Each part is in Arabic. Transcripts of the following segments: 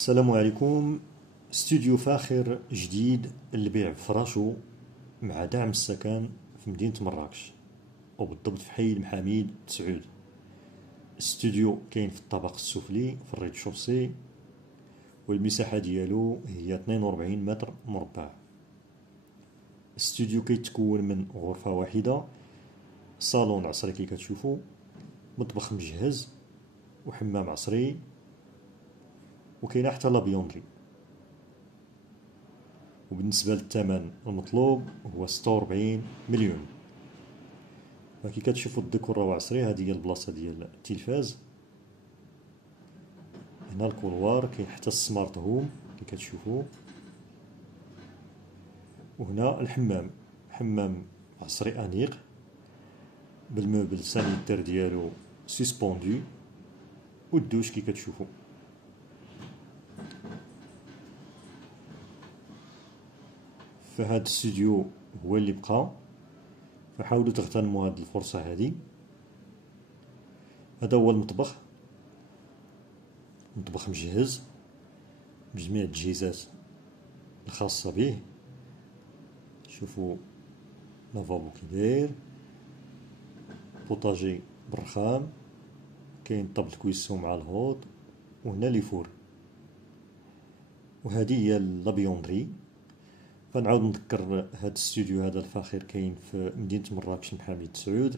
السلام عليكم. استوديو فاخر جديد للبيع بفراشو مع دعم السكن في مدينة مراكش، أو بالضبط في حي المحاميد تسعود. الاستوديو كاين في الطابق السفلي في الريد شوسي، والمساحة ديالو هي 42 متر مربع. الاستوديو كيتكون من غرفة واحدة، صالون عصري كي كتشوفو، مطبخ مجهز وحمام عصري، وكاينه حتى لابيوندري. وبالنسبة للثمن المطلوب هو 46 مليون. فكي كتشوفوا الديكور راهو عصري. هذه هي البلاصة ديال التلفاز، هنا الكولوار، كاين حتى السمارت هوم كي كتشوفوا، وهنا الحمام، حمام عصري انيق بالموبل سانيتير ديالو سيسبوندو، والدوش كي كتشوفوا. فهاد الاستوديو هو اللي بقى، فحاولوا تغتنموا هاد الفرصة هذه. هذا هو المطبخ، مطبخ مجهز بجميع التجهيزات الخاصة به. شوفوا لافابو كي داير، بوطاجي بالرخام، كاين طابل كويسون مع الهوض، وهنا لي فور. وهذه هي لابيوندري. فنعاود نذكر هاد الاستوديو هذا الفاخر كاين في مدينة مراكش محامي تسعود،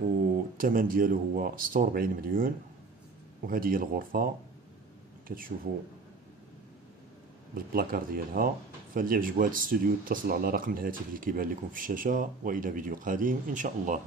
والثمن ديالو هو 46 مليون. وهذه هي الغرفة كتشوفوا بالبلاكار ديالها. فاللي عجبو هاد الاستوديو اتصلوا على رقم الهاتف اللي كيبان لكم في الشاشة، والى فيديو قادم ان شاء الله.